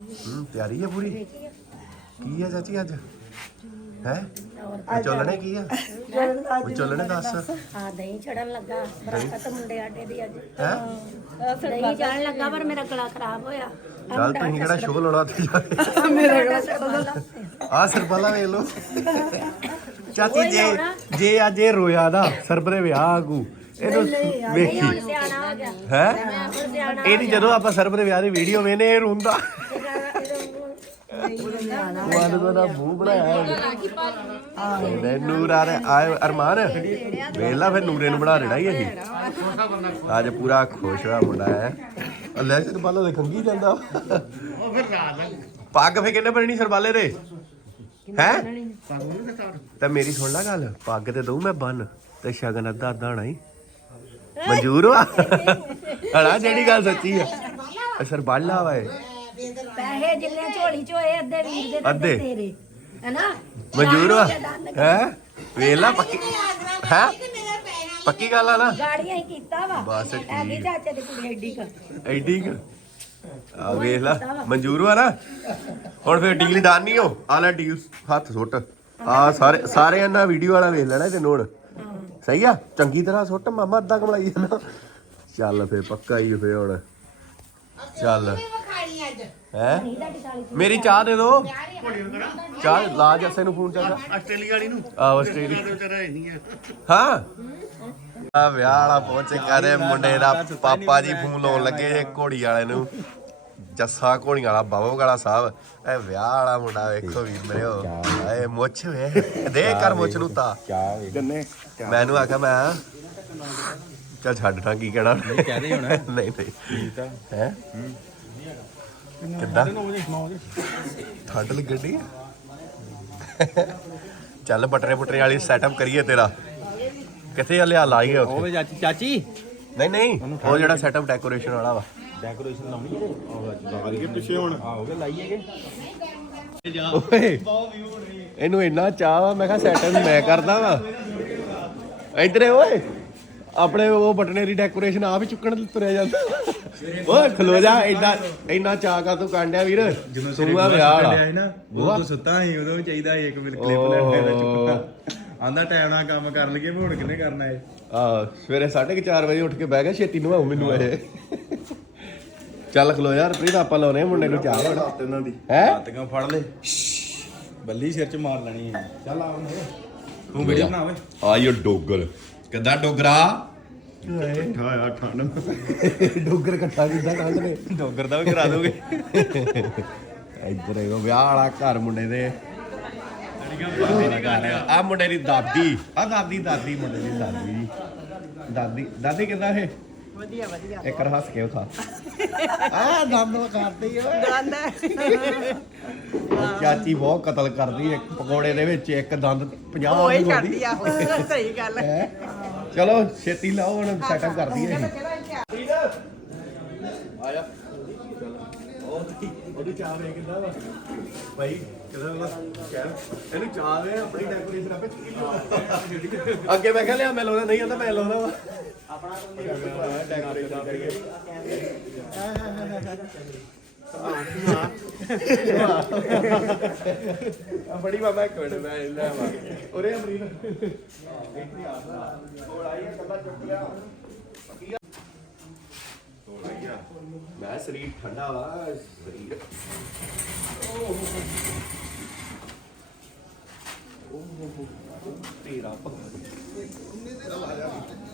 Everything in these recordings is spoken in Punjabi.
ਹੂੰ ਤਿਆਰੀ ਹੈ ਪੂਰੀ? ਕੀ ਹੈ ਚਾਚੀ ਅੱਜ? ਹੈ? ਚੱਲਣੇ ਕੀ ਆ? ਉਹ ਚੱਲਣੇ ਦੱਸ? ਆ ਦਹੀਂ ਛੜਨ ਲੱਗਾ। ਬਰਾਕਤ ਮੁੰਡੇ ਆਟੇ ਦੀ ਅੱਜ। ਹੈ? ਦਹੀਂ ਜਾਣ ਲੱਗਾ ਪਰ ਮੇਰਾ ਗਲਾ ਖਰਾਬ ਹੋਇਆ। ਚੱਲ ਤੁਸੀਂ ਕਿਹੜਾ ਸ਼ੋਅ ਲਾਉਣਾ ਤੇ ਮੇਰਾ ਗਲਾ ਆ ਸਰਪਾਲਾ ਵੇਖ ਲੋ ਚਾਚੀ ਜੇ ਜੇ ਅੱਜ ਇਹ ਰੋਇਆ ਨਾ ਸਰਪ ਦੇ ਵਿਆਹ ਆਗੂ ਇਹਨੂੰ ਵੇਖੀ। ਹੋ ਹੈ? ਇਹ ਨਹੀਂ ਜਦੋਂ ਆਪਾਂ ਸਰਪ ਦੇ ਵਿਆਹ ਦੀ ਵੀਡੀਓ ਵੇਨੇ ਇਹ ਰੋਂਦਾ। ਉਹ ਦਾ ਮੂੰਹ ਬਣਾਇਆ ਹੈ ਨੂਰ ਆ ਰਿਹਾ ਆ ਅਰਮਾਨ ਵੇਲਾ ਫਿਰ ਨੂਰੇ ਨੂੰ ਬਣਾ ਦੇਣਾ ਹੀ ਅਸੀਂ। ਅੱਜ ਪੂਰਾ ਖੁਸ਼ ਹੋਇਆ ਮੁੰਡਾ ਹੈ। ਅੱਲੇ ਸਰਬਾਲਾ ਦੇ ਖੰਗੀ ਜਾਂਦਾ। ਉਹ ਫਿਰ ਰਾਤ ਪੱਗ ਫੇ ਕਿੰਨੇ ਬਣਨੀ ਸਰਬਾਲੇ ਦੇ? ਹੈ? ਤੇ ਮੇਰੀ ਸੁਣ ਲੈ ਗੱਲ, ਪੱਗ ਤੇ ਦਊ ਮੈਂ ਬੰਨ ਤੇ ਸ਼ਗਨ ਅੱਧਾ ਅੱਧਾ ਹੋਣਾ ਹੀ। ਮਨਜ਼ੂਰ ਵਾ ਹਣਾ, ਜਿਹੜੀ ਗੱਲ ਸੱਚੀ ਆ। ਸਰਬਾਲਾ ਵਾ ਇਹ। ਪੈਸੇ ਜਿੰਨੇ ਝੋਲੀ ਚ ਹੋਏ ਅੱਧੇ ਵੀਰ ਦੇ ਤੇ ਅੱਧੇ? ਤੇਰੇ। ਹੈਨਾ? ਮਨਜ਼ੂਰ ਵਾ? ਹੈ ਵੇਲਾ ਪੱਕੀ ਹੈ? ਪੱਕੀ ਗੱਲ ਆ ਨਾ? ਗਾੜੀਆਂ ਹੀ ਕੀਤਾ ਵਾ। ਬਸ ਐਡੀ ਚਾਚੇ ਦੀ ਕੁੜੀ ਐਡੀ ਕ। ਐਡੀ ਕੁ। ਆ ਵੇਖ ਲਾ ਮਨਜ਼ੂਰ ਵਾ ਨਾ? ਹੁਣ ਫਿਰ ਡੀਲ ਨਹੀਂ ਹੋ ਆ ਲੈ ਡੀਲ ਹੱਥ ਸੁੱਟ। ਆ ਸਾਰੇ ਸਾਰੇ ਇਹਨਾਂ ਵੀਡੀਓ ਵਾਲਾ ਵੇਖ ਲੈਣਾ ਤੇ ਨੋਟ ਸਹੀ ਆ? ਚੰਗੀ ਤਰ੍ਹਾਂ ਸੁੱਟ ਮਾਮਾ ਅੱਧਾ ਕਮਲਾਈ ਜਾਣਾ। ਚੱਲ ਫੇ ਪੱਕਾ ਹੀ ਫੇ ਹੁਣ। ਚੱਲ। ਹੈ? ਮੇਰੀ ਚਾਹ ਦੇ ਦੋ ਚਾਹ ਲਾ ਜੱਸੇ ਨੂੰ ਫੋਨ ਚੱਲਦਾ। ਆਸਟ੍ਰੇਲੀਆ ਵਾਲੀ ਨੂੰ। ਆ ਆਸਟ੍ਰੇਲੀਆ ਤੇ ਵਿਚਾਰਾ ਹੈ ਨਹੀਂ ਹਾਂ। ਆ ਵਿਆਹ ਵਾਲਾ ਪਹੁੰਚ ਕਰੇ ਮੁੰਡੇ ਦਾ ਪਾਪਾ ਜੀ ਫੋਨ ਲਾਉਣ ਲੱਗੇ ਜੇ ਘੋੜੀ ਵਾਲੇ ਨੂੰ। ਜੱਸਾ ਘੋੜੀ ਵਾਲਾ ਬਾਬੋ ਵਾਲਾ ਸਾਹਿਬ। ਇਹ ਵਿਆਹ ਵਾਲਾ ਮੁੰਡਾ ਵੇਖੋ ਵੀਰ ਮੇਰਿਓ। ਏ ਮੁੱਛ ਵੇ। ਦੇ ਕਰ ਮੁੱਛ ਨੂੰ ਤਾ। ਮੈਨੂੰ ਆਖਿਆ ਮੈਂ ਚੱਲ ਛੱਡ ਠਾਂ ਕੀ ਕਹਿਣਾ? ਨਹੀਂ ਕਹਦੇ ਹੁਣ। ਨਹੀਂ ਨਹੀਂ। ਠੀਕ ਆ। ਹੈ। ਕਿੱਦਾਂ? 9 ਵਜੇ 9 ਵਜੇ। ਠੰਡ ਲੱਗਣ ਦੀ ਚੱਲ ਬਟਰੇ ਬਟਰੇ ਵਾਲੀ ਸੈਟਅਪ ਕਰੀਏ ਤੇਰਾ। ਕਿੱਥੇ ਆ ਲਿਆ ਲਾਈਏ ਉੱਥੇ? ਓਏ ਚਾਚੀ ਚਾਚੀ? ਨਹੀਂ ਨਹੀਂ ਉਹ ਜਿਹੜਾ ਸੈਟਅਪ ਡੈਕੋਰੇਸ਼ਨ ਵਾਲਾ ਵਾ। ਡੈਕੋਰੇਸ਼ਨ ਲਾਉਣੀ ਹੈ ਉਹ ਅੱਜ ਲਾ ਕੇ ਪਿੱਛੇ ਹੁਣ। ਆਓਗੇ ਲਾਈਏਗੇ ਓਏ ਇਹਨੂੰ ਇੰਨਾ ਚਾਹ ਵਾ ਮੈਂ ਕਿਹਾ ਸੈਟਅਪ ਮੈਂ ਕਰਦਾ ਵਾ। ਇਧਰੇ ਓਏ। ਆਪਣੇ ਉਹ ਬਟਨੇ ਦੀ ਡੈਕੋਰੇਸ਼ਨ ਆਪ ਹੀ ਚੁੱਕਣ ਲਈ ਤੁਰਿਆ ਜਾਂਦਾ। ਓਏ ਖਲੋ ਜਾ ਇੰਨਾ ਇੰਨਾ ਚਾਹ ਕਾ ਤੂੰ ਕਾਂਡਿਆ ਵੀਰ? ਤੂੰ ਆ ਵਿਆਹ ਵਾਲਾ। ਨਾ। ਉਹ ਤੋਂ ਸੁੱਤਾ ਸੀ ਉਦੋਂ ਵੀ ਚਾਹੀਦਾ ਸੀ ਇੱਕ ਮਿਲ ਕਲਿੱਪ ਲੈਣਾ ਇਹਦਾ ਚੁੱਕਣਾ ਆਂਦਾ ਟਾਈਮ ਨਾਲ ਕੰਮ ਕਰ ਲਈਏ ਹੁਣ ਕਿੰਨੇ ਕਰਨਾ ਏ ਆ ਸਵੇਰੇ 4:30 ਵਜੇ ਉੱਠ ਕੇ ਬਹਿ ਗਿਆ ਛੇਤੀ ਨੂੰ ਆਉ ਮੈਨੂੰ ਇਹ। ਚੱਲ ਖਲੋ ਯਾਰ ਪ੍ਰੀਤ ਆਪਾਂ ਲਾਉਨੇ ਆ ਮੁੰਡੇ ਨੂੰ ਚਾਹ ਇਹਨਾਂ ਦੀ। ਹੈ? ਹੱਥਾਂ ਫੜ ਲੈ। ਬੱਲੀ ਸਿਰ 'ਚ ਮਾਰ ਲੈਣੀ ਹੈ। ਚੱਲ ਤੂੰ ਵੀਡੀਓ ਬਣਾ ਓਏ ਆਇਓ ਡੋਗਰ। ਕਿੱਦਾਂ ਡੋਗਰਾ? ਠਾਇਆ ਠੰਡ ਡੋਗਰ ਇਕੱਠਾ ਨੇ ਡੋਗਰ ਦਾ ਵੀ ਕਰਾ ਦੋਗੇ। ਇੱਧਰ ਇਹ ਵਿਆਹ ਵਾਲਾ ਘਰ ਮੁੰਡੇ ਦੇ। ਆ ਮੁੰਡੇ ਦੀ ਦਾਦੀ। ਆ ਦਾਦੀ ਦਾਦੀ ਮੁੰਡੇ ਦੀ ਦਾਦੀ। ਦਾਦੀ ਦਾਦੀ ਕਿੱਦਾਂ ਹੈ ਵਧੀਆ ਵਧੀਆ। ਇੱਕ ਵਾਰ ਹੱਸ ਕੇ ਉਠਾ। ਆ ਦੰਦ ਵਖਾਰਦੀ ਓਏ। ਦੰਦ ਚਾਚੀ ਬਹੁਤ ਕਤਲ ਕਰਦੀ ਇੱਕ ਪਕੌੜੇ ਦੇ ਵਿੱਚ ਇੱਕ ਦੰਦ 50 ਉਹੀ ਦੀ ਕਰਦੀ ਆ। ਸਹੀ ਗੱਲ ਹੈਂ? ਚਲੋ ਛੇਤੀ ਲਾਓ ਹੁਣ ਸੈਟਅਪ ਕਰਦੀ ਹੈ ਆਇਆ ਉਹਦੀ ਚਾਹ ਵੇ ਕਿੱਦਾਂ ਵਾ? ਭਾਈ ਕਿਦਾਂ ਵਾ? ਕਹਿ ਇਹਨੂੰ ਚਾਹ ਵੇ ਆਪਣੀ ਡੈਕੋਰੇਸ਼ਨ ਆਪੇ ਚੁੱਕੀ ਅੱਗੇ ਮੈਂ ਕਿਹਾ ਲਿਆ ਮੈਂ ਲਾਉਣਾ ਨਹੀਂ ਆਂਦਾ ਮੈਂ ਲਾਉਣਾ ਵਾ। ਆਪਣਾ ਡੈਕੋਰੇਸ਼ਨ ਕਰੀਏ ਆ ਬੜੀ ਮਾਮਾ ਇੱਕ ਮਿੰਟ ਮੈਂ ਲੈ ਆਵਾਂ। ਉਰੇ ਅਮਰੀਨ। ਇੱਥੇ ਆ ਥੋੜਾ ਹੀ ਕੱਲਾ ਚੁੱਕ ਲਿਆ ਮੈਂ ਸਰੀਰ ਠੰਡਾ ਵਾ, ਸਰੀਰ। ਤੇਰਾ ਪੰਨਿਆ ਬੜਾ ਦੇਸੀ ਜੀ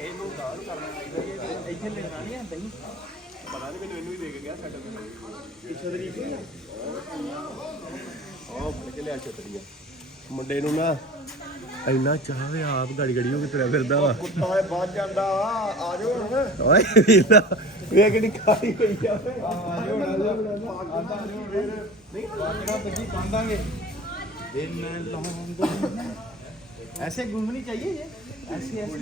ਇਹਨੂੰ ਗਾਲ ਕਰਨਾ ਚਾਹੀਦਾ ਇੱਥੇ ਲੈਣਾ ਨਹੀਂ ਆਂਦਾ ਹੀ ਪਤਾ ਨਹੀਂ ਮੈਨੂੰ ਇਹਨੂੰ ਹੀ ਦੇ ਕੇ ਗਿਆ ਸਾਡੇ ਕੋਲ। ਛਤਰੀ ਕਿ ਆਹ ਫੜ ਕੇ ਲਿਆ ਛਤਰੀਆਂ ਮੁੰਡੇ ਨੂੰ ਨਾ ਇੰਨਾ ਚਾਹ ਵੇ ਆਪ ਗੜੀ ਗੜੀ ਹੋ ਕੇ ਤੁਰਿਆ ਫਿਰਦਾ ਵਾ। ਕੁੱਤਾ ਇਹ ਵੱਜ ਜਾਂਦਾ ਆ ਜਾਓ ਹੁਣ। ਓਏ ਵੀਰਾ ਵੇ ਕਿਹੜੀ ਖਾਈ ਹੋਈ ਆ। ऐसे घूमनी चाहिए ये ऐसे ऐसे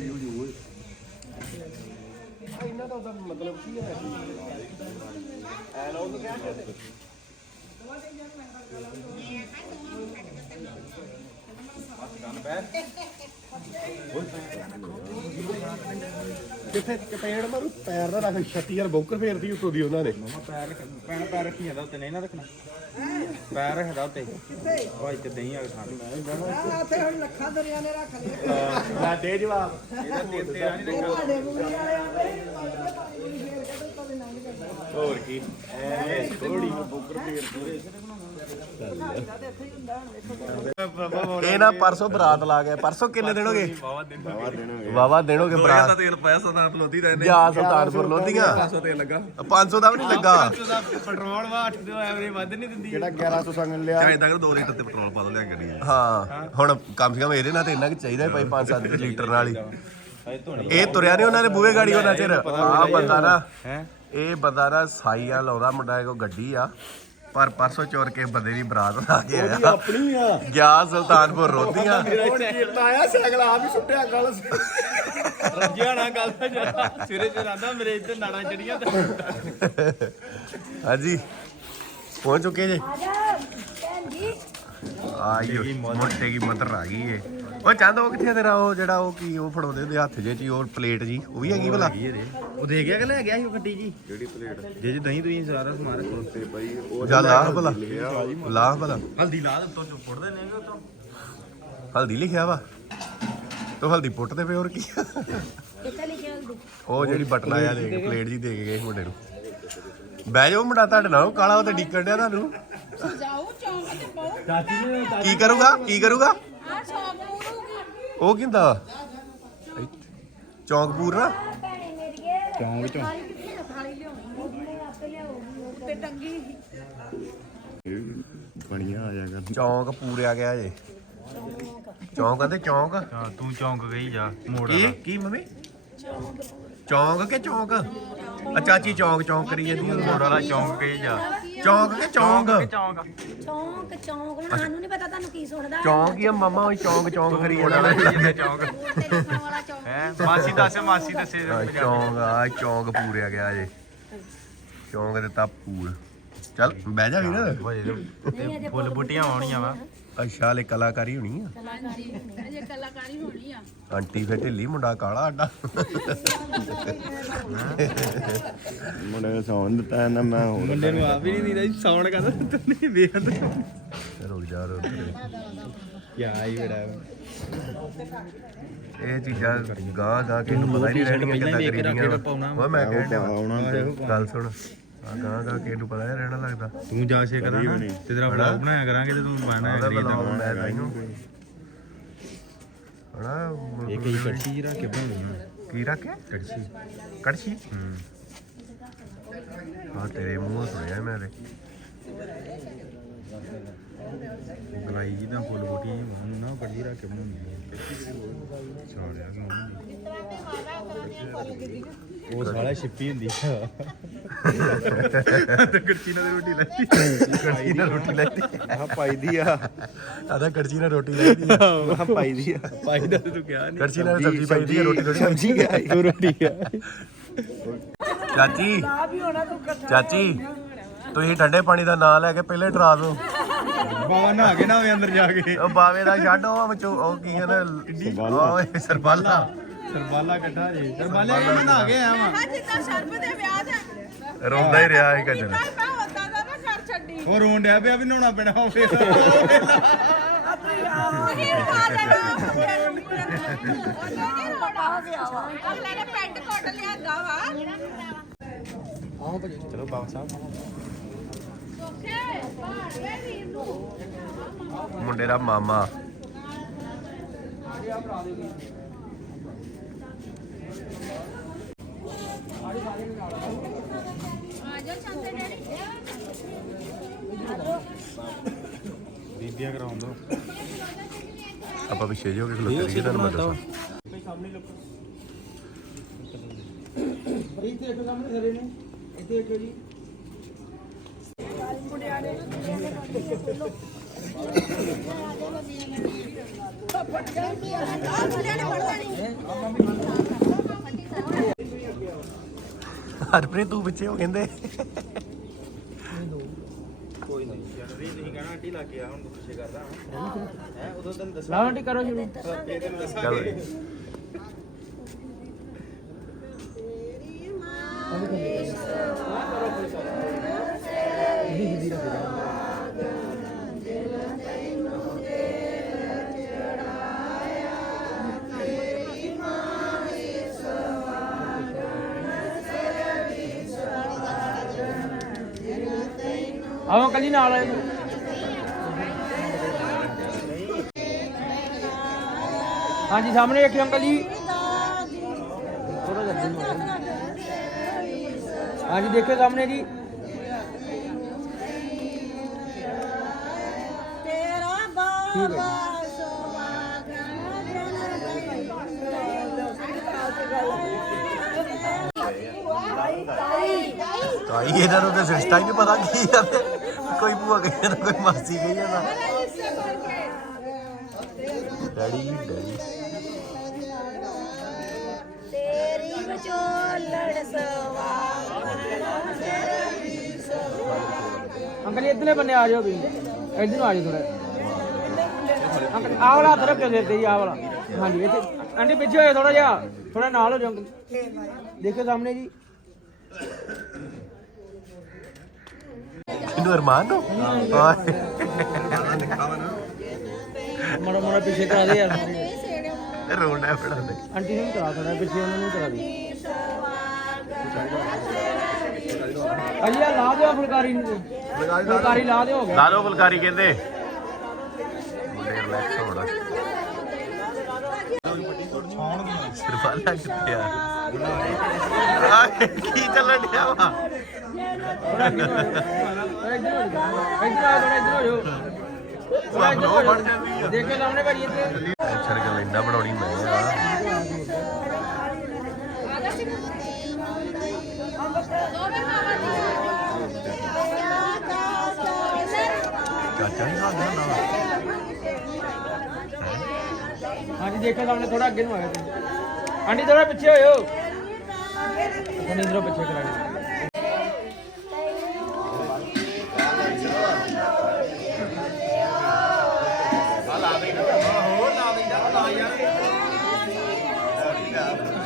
ਇਹਨਾਂ ਦਾ ਉਹਦਾ ਮਤਲਬ ਕੀ ਹੈ ਐ ਨਾ ਉਹਨੂੰ ਕਹਿ ਸਕਦੇ ਕਿੱਥੇ ਕਪੇੜ ਮਾਰੂ? ਪੈਰ ਦਾ ਰੱਖ, ਛੱਤੀ ਯਾਰ ਬੌਕਰ ਫੇਰਦੀ ਉਤੋਂ ਦੀ ਉਹਨਾਂ ਨੇ। ਮਮਾ, ਪੈਰ ਪੈਣ ਪੈਰ ਰੱਖੀ ਜਾਂਦਾ ਉੱਤੇ, ਨਹੀਂ ਨਾ ਰੱਖਣਾ। ਪੈਰ ਰੱਖਦਾ ਉੱਤੇ। ਕਿੱਥੇ ਭਾਈ ਤੇ ਦਹੀਂ ਆ ਖਾਣ ਆ ਤੇ। ਹੁਣ ਲੱਖਾਂ ਦਰਿਆ ਨੇ ਰੱਖ ਲਿਆ ਨਾ ਦੇ ਜਵਾਬ। ਇਹਦਾ ਤੇ ਤੇਰਾ ਨਹੀਂ ਰੱਖਣਾ। ਤੁਹਾਡੇ ਬੁਰੀ ਵਾਲੇ ਆਵੇ ਹੋਰ ਕੀ? ਐ ਥੋੜੀ ਬੌਕਰ ਫੇਰ ਥੋੜੇ ਇਹ ਨਾ ਪਰਸੋਂ ਬਰਾਤ ਲਾ ਗਿਆ। ਪਰਸੋਂ ਕਿੰਨੇ ਦਿਨ ਹੋ ਗਏ? ਵਾਵਾ ਦਿਨ ਹੋ ਗਏ ਬਰਾਤ। ਤੇਲ ਪਾਇਆ ਸਦਾ ਲੋਦੀ ਦਾ ਜਾ ਸੁਲਤਾਨਪੁਰ ਲੋਧੀਆਂ? ਤੇਲ ਲੱਗਾ। 500 ਦਾ ਵੀ ਨਹੀਂ ਲੱਗਾ। ਪੈਟਰੋਲ ਵਾ 8 ਤੋਂ ਐਵਰੇਜ ਵੱਧ ਨਹੀਂ ਦਿੰਦੀ। ਜਿਹੜਾ 1100 ਸੰਗਣ ਲਿਆ। ਚਾਹੇ ਇਦਾਂ ਕਰ 2 ਲੀਟਰ ਤੇ ਪੈਟਰੋਲ ਪਾ ਦੋ ਲਿਆ ਗੱਡੀ ਹਾਂ ਹੁਣ ਕਮ ਸੇ ਕਮ ਇਹਦੇ ਨਾਲ ਤੇ ਇੰਨਾ ਕਿ ਚਾਹੀਦਾ ਭਾਈ 5-7 ਲੀਟਰ ਨਾਲ ਹੀ। ਇਹ ਤੁਰਿਆ ਨਹੀਂ ਉਹਨਾਂ ਦੇ ਬੂਹੇ ਗਾੜੀ ਉਹਨਾਂ ਚਿਰ। ਆ ਬੰਦਾ ਨਾ ਹੈ? ਇਹ ਬੰਦਾ ਨਾ ਸਾਈਆਂ ਲਾਉਂਦਾ ਮੁੰਡਾ ਕੋ ਗੱਡੀ ਆ। ਪਰ ਪਰਸੋਂ ਚੋਰ ਕੇ ਬੰਦੇ ਦੀ ਬਰਾਤ ਲਾ ਕੇ ਆਇਆ। ਆਪਣੀ ਆ। ਗਿਆ ਸੁਲਤਾਨਪੁਰ ਰੋਧੀਆਂ ਚੇਤਾ ਆਇਆ ਸਾਈਕਲ ਆਪ ਹੀ ਸੁੱਟਿਆ ਗੱਲ ਰੱਜਿਆ ਨਾ ਗੱਲ ਸਵੇਰੇ ਚ ਰਾਂਦਾ ਮੇਰੇ ਇੱਥੇ ਨਾੜਾਂ ਚੜੀਆਂ ਹਾਂਜੀ ਪਹੁੰਚ ਚੁੱਕੇ ਜੇ? ਆ ਜਾ ਭੈਣ ਜੀ। ਆਈ ਮੋਟੇ ਕੀ ਮਤਰ ਆ ਗਈ ਏ। ਉਹ ਚੰਦ ਉਹ ਕਿੱਥੇ ਆ ਤੇਰਾ? ਉਹ ਜਿਹੜਾ ਉਹ ਕੀ ਉਹ ਫੜਾਉਂਦੇ ਉਹਦੇ ਹੱਥ ਜੇ ਚ ਉਹ ਪਲੇਟ ਜੀ। ਉਹ ਵੀ ਹੈਗੀ ਭਲਾ? ਉਹ ਦੇ ਗਿਆ ਕਿ ਲੈ ਗਿਆ ਸੀ ਉਹ ਗੱਡੀ ਜੀ? ਕਿਹੜੀ ਪਲੇਟ ਜੇ ਜੇ ਦਹੀਂ ਤੁਸੀਂ ਸਾਰਾ ਸਮਾਨ ਤੇ ਬਈ ਉਹ ਜਾ ਲਾ ਭਲਾ। ਲਾ ਭਲਾ। ਹਲਦੀ ਲਾ ਦੇ ਤੋਂ ਫੁੱਟਦੇ ਨੇ ਉਹ ਤੋਂ ਹਲਦੀ ਲਿਖਿਆ ਵਾ? ਤੂੰ ਹਲਦੀ ਪੁੱਟਦੇ ਪਏ ਹੋਰ ਕੀ? ਆ? ਕਿੱਥੇ ਲਿਖਿਆ ਹੁੰਦੀ ਉਹ ਜਿਹੜੀ ਬਟਨ ਆਇਆ ਦੇ ਕੇ ਪਲੇਟ ਜੀ ਦੇ ਕੇ ਗਏ ਮੁੰਡੇ ਨੂੰ। ਬਹਿ ਜਾਓ ਮੁੰਡਾ ਤੁਹਾਡੇ ਨਾਲ ਉਹ ਕਾਲਾ ਉਹ ਤੇ ਡੀਕਣ ਡਿਆ ਤੁਹਾਨੂੰ। ਜਾਓ ਚੌਂਕ ਤੇ ਬਹੁ ਕੀ ਕਰੂਗਾ? ਕੀ ਕਰੂਗਾ? ਆ ਸ਼ੌਪ ਪੂਰੂਗੀ ਉਹ ਕਿੰਦਾ? ਚੌਂਕਪੂਰ ਨਾ? ਭੈਣੇ ਮੇਰੀਏ ਚੌਂਕ ਚੋਂ ਥਾਲੀ ਕਿੱਥੇ ਆ? ਥਾਲੀ ਲਿਆਉਣੀ ਉਹਨੇ ਆਪੇ ਲਿਆਉਗੀ ਤੇ ਟੰਗੀ ਬਣੀਆਂ ਆ ਜਾ ਕਰ ਚੌਂਕ ਪੂਰਿਆ ਗਿਆ ਜੇ ਚੌਂਕ ਤੇ ਚੌਂਕ? ਹਾਂ ਤੂੰ ਚੌਂਕ ਗਈ ਜਾ ਮੋੜ ਕੀ? ਕੀ ਮੰਮੀ? ਚੌਂਕ ਕੇ ਚੌਂਕ? ਆ ਚਾਚੀ ਚੌਂਕ ਚੌਂਕ ਕਰੀ ਜਾਂਦੀ ਉਹ ਮੋੜ ਵਾਲਾ ਚੌਂਕ ਗਈ ਜਾ। ਚੌਂਕ ਕੇ ਚੌਂਕ? ਚੌਂਕ ਚੌਂਕ? ਚੌਂਕ ਹੁਣ ਸਾਨੂੰ ਨਹੀਂ ਪਤਾ ਤੁਹਾਨੂੰ ਕੀ ਸੁਣਦਾ। ਚੌਂਕ ਹੀ ਆ ਮਾਮਾ ਉਹ ਚੌਂਕ ਚੌਂਕ ਕਰੀ ਜਾਂਦਾ ਚੌਂਕ ਤੇ ਲਿਖਣ ਵਾਲਾ। ਚੌਂਕ। ਹੈ? ਮਾਸੀ ਦੱਸ ਮਾਸੀ ਦੱਸੇ ਆ ਚੌਂਕ ਆ ਚੌਂਕ ਪੂਰਿਆ ਗਿਆ ਜੇ। ਚੌਂਕ ਦਿੱਤਾ ਪੂਰ ਚੱਲ ਬਹਿ ਜਾ ਵੀਰ। ਫੁੱਲ ਬੂਟੀਆਂ ਆਉਣੀਆਂ ਵਾ। ਅੱਛਾ ਲੈ ਕਲਾਕਾਰੀ ਹੋਣੀ ਆ? ਕਲਾਕਾਰੀ ਹੋਣੀ ਅਜੇ ਕਲਾਕਾਰੀ ਹੋਣੀ ਆ। ਆਂਟੀ ਫੇ ਢਿੱਲੀ ਮੁੰਡਾ ਕਾਲਾ ਆਡਾ ਮੁੰਡੇ ਨੂੰ ਸੌਣ ਦਿੱਤਾ ਨਾ ਮੈਂ ਹੋਰ ਮੁੰਡੇ ਨੂੰ ਆਪ ਹੀ ਨਹੀਂ ਦੀਦਾ ਸਾਉਣ ਕਰਦਾ ਤੂੰ ਨਹੀਂ ਵੇਖਦਾ। ਰੁਕ ਜਾ ਰੁਕ ਜਾ। ਯਾ ਆਈ ਬੜਾ ਇਹ ਚੀਜ਼ਾਂ ਗਾਂ ਗਾਂ ਕੇ ਨੂੰ ਪਤਾ ਹੀ ਨਹੀਂ ਰਹਿਣੀਆਂ ਕਿੱਦਾਂ ਕਰੀਦੀਆਂ। ਵਾ। ਮੈਂ ਕਹਿਣ ਗੱਲ ਸੁਣ। ਆ ਗਾਂ ਗਾਂ ਕੇ ਨੂੰ ਪਤਾ ਹੀ ਰਹਿਣਾ ਲੱਗਦਾ। ਤੂੰ ਜਾ ਸੇ ਕਰਾਂ ਨਾ ਤੇ ਤੇਰਾ ਵਲੌਗ ਬਣਾਇਆ ਕਰਾਂਗੇ ਤੇ ਤੂੰ ਬਣਾਇਆ ਉਹਦਾ ਰੀਲ ਦਾ ਬਲਾਉ ਮੈਂ ਤਾਈਓ ਹਣਾ ਇੱਕ ਹੀ ਕੜਛੀ ਜੀ ਰੱਖ ਕੇ ਬਣਾਉਣੀ ਕੀ ਰੱਖਿਆ ਕੜਛੀ। ਕੜਛੀ? ਹਾਂ। ਤੇਰੇ ਮੂੰਹ ਸੁਣਿਆ ਮੈਂ ਤੇ। ਗਲਾਈ ਜੀ ਦਾ ਫੁੱਲ ਬੂਟੀ ਉਹਨੂੰ ਨਾ ਕੜਛੀ ਰੱਖ ਕੇ ਬਣਾਉਣੀ ਉਹ ਸਾਲਾ ਛਿੱਪੀ ਹੁੰਦੀ ਆ। ਤੇ ਕੜਛੀ ਨਾਲ ਰੋਟੀ ਲੱਤੀ ਨਾਲ ਰੋਟੀ ਲੈਤੀ ਆ ਪਾਈਦੀ ਆ। ਆਦਾ ਕੜਛੀ ਨਾਲ ਰੋਟੀ ਲੈਤੀ ਆ। ਪਾਈਦੀ ਆ। ਪਾਈ ਦਾ ਤੇ ਕਿਹਾ ਨਹੀਂ ਕੜਛੀ ਨਾਲ ਸਬਜ਼ੀ ਪਾਈਦੀ ਹੈ ਰੋਟੀ ਥੋੜੀ ਸਮਝੀ ਗਿਆ ਤੂੰ ਰੋਟੀ ਆ ਚਾਚੀ ਆ ਵੀ ਹੋਣਾ ਤੂੰ ਇਕੱਠਾ ਚਾਚੀ ਤੁਸੀਂ ਠੰਡੇ ਪਾਣੀ ਦਾ ਨਾਂ ਲੈ ਕੇ ਪਹਿਲੇ ਡਰਾ ਦਿਓ। ਬਾਬਾ ਨਹਾ ਕੇ ਨਾ ਹੋਵੇ ਅੰਦਰ ਜਾ ਕੇ। ਉਹ ਬਾਵੇ ਦਾ ਛੱਡ ਉਹ ਵਿੱਚੋਂ ਉਹ ਕੀ ਕਹਿੰਦੇ ਓਏ ਸਰਬਾਲਾ। ਸਰਬਾਲਾ ਇਕੱਠਾ ਜੀ। ਸਰਬਾਲਾ ਮੈਂ ਨਹਾ ਕੇ ਆਇਆ ਵਾਂ? ਆ ਜਿੱਦਾਂ ਸ਼ਰਮ ਦੇ ਵਿਆਹ ਦੇ। ਰੋਂਦਾ ਹੀ ਰਿਹਾ ਇਹ ਕੰਜਰ ਮੈਂ ਉਦਾਂ ਦਾ ਨਾ ਘਰ ਛੱਡੀ। ਉਹ ਰੋਣ ਡਿਆ ਪਿਆ ਵੀ ਨਹਾਉਣਾ ਪੈਣਾ ਹੋਵੇ। ਅਗਲੇ ਨੇ ਪੈਂਟ ਕੋਟ ਲਿਆਂਦਾ ਵਾ। ਚਲੋ ਬਾਬਾ ਸਾਹਿਬ ਸੋਖੇ ਬਾਹਰ ਵੇ ਵੀਰ ਨੂੰ ਮੁੰਡੇ ਦਾ ਮਾਮਾ। ਜਾ ਬੀਬੀਆਂ ਕਰਾਉਣ ਦੋ। ਆਪਾਂ ਪਿੱਛੇ ਜਿਹੇ ਹੋ ਕੇ ਖਲੋਤੇ ਰਹੀਏ ਤੁਹਾਨੂੰ ਮੈਂ ਦੱਸਾਂ। ਬਰੀਕ ਦੇਖੋ ਸਾਹਮਣੇ ਸਰੇ ਨੇ? ਇੱਥੇ ਦੇਖੋ ਜੀ। ਹਰਪ੍ਰੀਤ ਤੂੰ ਪਿੱਛੇ ਹੋ ਕਹਿੰਦੇ। ਕੋਈ ਨਹੀਂ ਜਨਵਰੀ ਤੁਸੀਂ ਕਹਿਣਾ ਆਂਟੀ ਲੱਗ ਗਿਆ ਹੁਣ ਤੂੰ ਪਿੱਛੇ ਕਰਦਾ ਹੈ ਉਦੋਂ ਤੈਨੂੰ ਦੱਸਾਂ ਲਾਓ ਆਂਟੀ ਕਰੋ ਸ਼ੁਰੂ। ਇਹ ਤੈਨੂੰ ਦੱਸਾਂਗੇ। ਆਓ ਕੱਲੀ ਨਾਲ ਆਇਓ ਹਾਂਜੀ ਸਾਹਮਣੇ ਦੇਖਿਓ ਅੰਕਲ ਜੀ ਥੋੜਾ ਜਿਹਾ ਅੱਗੇ ਨੂੰ ਆਇਓ। ਹਾਂਜੀ ਦੇਖਿਓ ਸਾਹਮਣੇ ਜੀ ਤੇਰਾ ਠੀਕ ਹੈ ਬਾਬਾ ਤਾਈ ਇਹਨਾਂ ਨੂੰ ਤੇ ਸਿਸਟਾ ਹੀ ਨਹੀਂ ਪਤਾ ਕੀ ਜਾਂਦੇ ਕੋਈ ਭੂਆ ਗਈ ਜਾਂਦਾ ਕੋਈ ਮਾਸੀ ਗਈ ਜਾਂਦਾ ਡੈਡੀ ਡੈਡੀ। ਤੇਰੀ ਵਿਚੋਲੜ ਸਵਾ ਅੰਕਲ ਜੀ ਇੱਧਰਲੇ ਬੰਨੇ ਆ ਜਾਓ ਤੁਸੀਂ ਇੱਧਰ ਨੂੰ ਆ ਜਾਓ ਥੋੜਾ ਅੰਕਲ ਆਹ ਵਾਲਾ ਹੱਥ ਰੱਖਿਓ ਸਿਰ ਤੇ ਆਹ ਵਾਲਾ। ਹਾਂਜੀ ਇੱਥੇ ਆਂਟੀ ਪਿੱਛੇ ਹੋਇਓ ਥੋੜਾ ਜਿਹਾ। ਥੋੜਾ ਨਾਲ ਹੋ ਜਾਓ ਅੰਕਲ ਦੇਖਿਓ ਸਾਹਮਣੇ ਜੀ। ਨੂੰ ਹਾਏ ਮੜਾ ਮੜਾ ਪਿੱਛੇ ਕਰਾ ਦੇ ਯਾਰ। ਰੋਣਾ ਬੜਾ ਦੇ ਆਂਟੀ ਨੂੰ ਵੀ ਕਰਾ ਥੋੜਾ ਪਿੱਛੇ ਉਹਨਾਂ ਨੂੰ ਕਰਾ ਦੇ। ਅਜੀ ਆ ਲਾ ਦਿਓ ਫੁਲਕਾਰੀ ਨੂੰ। ਫੁਲਕਾਰੀ ਲਾ ਦਿਓ। ਹੋ ਗਿਆ ਲਾ ਲਓ ਫੁਲਕਾਰੀ ਕਹਿੰਦੇ। ਮੁੰਡੇ ਰਿਲੈਕਸ ਹੋਣਾ ਸਰਵਾਲਾ ਕਿੱਥੇ ਆ ਆਹ, ਕੀ ਚੱਲਣ ਡਿਆ ਵਾ? ਅੱਗੇ ਨੂੰ ਹੋ ਹੋ ਹੋ ਬਣ ਜਾਂਦੀ ਆ। ਦੇਖੋ ਸਾਹਮਣੇ ਭਾਜੀ ਇੱਥੇ ਟੈਨਸ਼ਨ ਗੱਲ ਇੰਨਾ ਬਣਾਉਣੀ ਮੈਂ ਚਾਚਾ ਨਹੀਂ ਖਾਂਦਾ ਹੁੰਦਾ ਵਾ। ਹਾਂਜੀ ਦੇਖੋ ਸਾਹਮਣੇ ਥੋੜਾ ਅੱਗੇ ਨੂੰ ਆਇਓ ਤੁਸੀਂ ਆਂਟੀ ਥੋੜਾ ਪਿੱਛੇ ਹੋਇਓ ਇਧਰੋਂ ਪਿੱਛੇ ਕਰਾ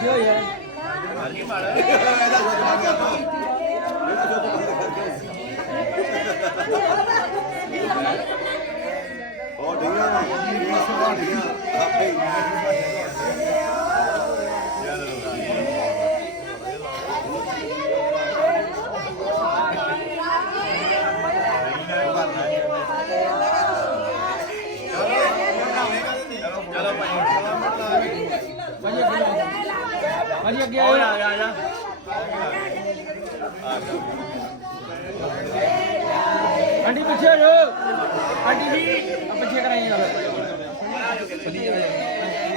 ਪਿੱਛੇ ਹੋ ਯਾਰ ਉਹ ਡੀਆਂ ਇਹ ਸੁਹਾੜੀਆਂ ਆਪੇ ਹੀ ਅੱਗੇ ਆਇਓ ਆ ਜਾ ਆਂਟੀ ਪਿੱਛੇ ਹੋ ਆਂਟੀ ਜੀ ਆ ਪਿੱਛੇ ਕਰਾਈ ਗੱਲ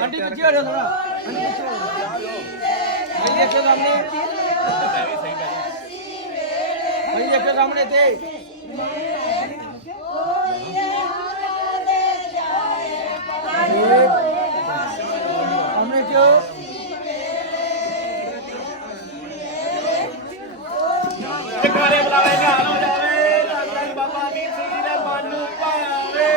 ਆਂਟੀ ਪਿੱਛੇ ਹੋ ਥੋੜਾ ਆਂਟੀ ਪਿੱਛੇ ਹੋ ਭਾਈ ਦੇਖੋ ਸਾਹਮਣੇ। ਭਾਈ ਦੇਖੋ ਸਾਹਮਣੇ ਤੇ ਸਾਹਮਣੇ ਕਿਉਂ ਜਗਾਰੇ ਬੁਲਾਵੇ ਨਿਹਾਲ ਹੋ ਜਾਵੇ ਧੰਨ ਬਾਬਾ ਵੀਰ ਸਿੰਘ ਜੀ ਦੇ ਮਨ ਨੂੰ ਭਾਵੇ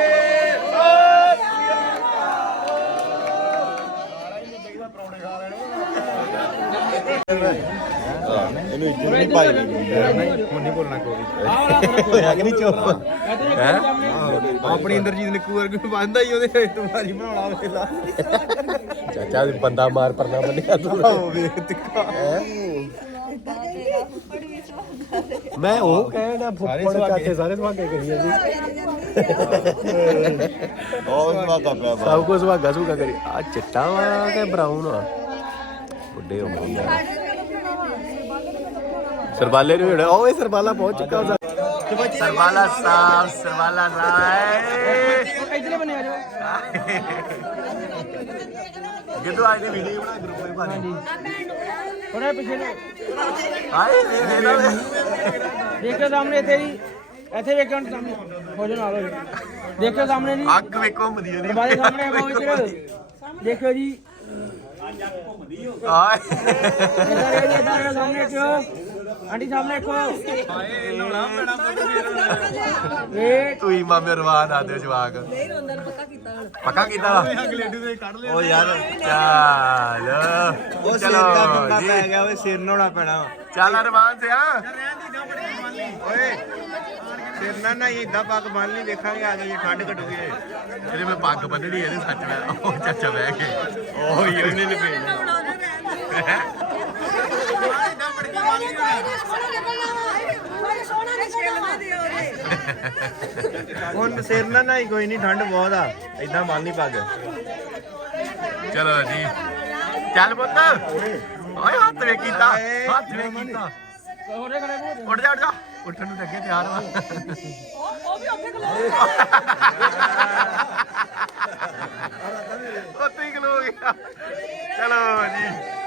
ਇਹਨੂੰ ਇੱਜ਼ਤ ਨਹੀਂ ਪਾਈ ਹੁਣ ਨਹੀਂ ਬੋਲਣਾ ਕੋਈ ਆਹ ਹੋਇਆ ਕਿ ਨਹੀਂ ਚੁੱਪ? ਹੈਂ? ਆਪਣੀ ਇੰਦਰਜੀਤ ਨਿੱਕੂ ਵਰਗੂ ਬੰਦਾ ਹੀ ਉਹਦੇ ਤੁਹਾਡੀ ਬਣਾਉਣਾ ਵੇਲਾ। ਚਾਚਾ ਵੀ ਬੰਦਾ ਮਾਰ ਪਰਨਾ ਬੰਨਿਆ ਤੂੰ। ਆਓ ਵੇਖ ਤਿੱਕਾ ਮੈਂ ਉਹ ਕਹਿਣਾ ਫੁੱਫੜ ਚਾਚੇ ਸਾਰੇ ਸੁਹਾਗੇ ਕਰੀ ਜਾਂਦੀ। ਉਹ ਸਵਾਗਾ ਪਿਆ ਬਾ ਸਭ ਕੁਝ ਸੁਹਾਗਾ ਸੁਹਾਗਾ ਕਰੀ। ਆ ਚਿੱਟਾ ਵਾ ਕਿ ਬਰਾਊਨ ਆ? ਬੁੱਢੇ ਹੋ ਗਏ। ਯਾਰ। ਸਰਬਾਲੇ ਨੂੰ ਓਏ ਸਰਬਾਲਾ ਪਹੁੰਚ ਚੁੱਕਾ ਉਹਦਾ। ਸਰਬਾਲਾ ਸਾਹਿਬ ਸਰਬਾਲਾ ਸਾਹਿਬ ਇੱਧਰਲੇ ਬੰਨੇ ਆ ਜਾਓ ਕਿਦੋਂ ਆਏ ਨੇ ਵੀਡੀਓ ਬਣਾ ਗਰੁੱਪ ਵਿੱਚ ਪਾਣੀ ਥੋੜਾ ਪਿੱਛੇ ਨੂੰ। ਆਏ ਇਹਨਾਂ ਦੇ। ਦੇਖੋ ਸਾਹਮਣੇ ਜੀ। ਇੱਥੇ ਵੇਖੋ ਸਾਹਮਣੇ। ਹੋ ਜਾ ਨਾਲ ਹੋ। ਦੇਖੋ ਸਾਹਮਣੇ ਜੀ। ਅੱਗ ਵੇਖੋ ਘੁੰਮਦੀ ਉਹਦੀ ਦਰਵਾਜ਼ੇ ਸਾਹਮਣੇ ਇੱਧਰ ਦੇਖੋ ਜੀ। ਆਏ। ਇੱਧਰ ਇਹ ਜੀ, ਇੱਧਰ ਇਹ ਸਾਹਮਣੇ ਦੇਖੋ ਆਂਟੀ ਸਾਹਮਣੇ ਦੇਖੋ ਇਹ ਤੂੰ ਹੀ ਮਾਮੇ ਰਵਾਨ ਆ ਦਿਓ ਜਵਾਕ। ਨਹੀਂ ਰੋਂਦਰ ਪੱਕਾ ਕੀਤਾ ਪੱਕਾ ਕੀਤਾ? ਗਲੇਡੂ ਦੇ ਕੱਢ ਲਿਆ ਉਹ ਯਾਰ ਚੱਲ। ਉਹ ਸਿਰ ਚਲੋ ਦਾ ਜੀ। ਪੈ ਗਿਆ ਓਏ ਸਿਰ ਨਹਾਉਣਾ ਪੈਣਾ। ਚੱਲ ਅਰਮਾਨ ਸਿਆ। ਓਏ। ਸਿਰ ਨਾ ਨਾ ਇਦਾਂ ਪੱਗ ਬੰਨ ਲਈ ਦੇਖਾਂਗੇ ਆ ਕੇ ਠੰਡ ਘਟੂਗੀ ਇਹਦੇ ਮੈਂ ਪੱਗ ਬੰਨਣੀ ਇਹਦੇ ਸੱਚ ਮੈਂ ਉਹ ਚਾਚਾ ਬਹਿ ਕੇ ਉਹ ਹੀ ਉਹਨੇ ਹੁਣ ਸਿਰ ਨਾ ਨਾ ਕੋਈ ਨਹੀਂ ਠੰਡ ਬਹੁਤ ਆ। ਇਦਾਂ ਬੰਨ ਲਈ ਪੱਗ ਚਲੋ ਜੀ। ਚੱਲ ਪੁੱਤ। ਓਏ, ਹੱਥ ਵੇ ਕੀਤਾ। ਹੱਥ ਵੇ ਕੀਤਾ। ਉੱਠ ਜਾ ਉੱਠ ਜਾ। ਉੱਠਣ ਨੂੰ ਤਾਂ ਤਿਆਰ ਵਾ ਉਹ ਵੀ ਉੱਥੇ ਖਲੋ ਉੱਥੇ ਹੀ ਖਲੋ ਗਿਆ। ਚਲੋ ਜੀ।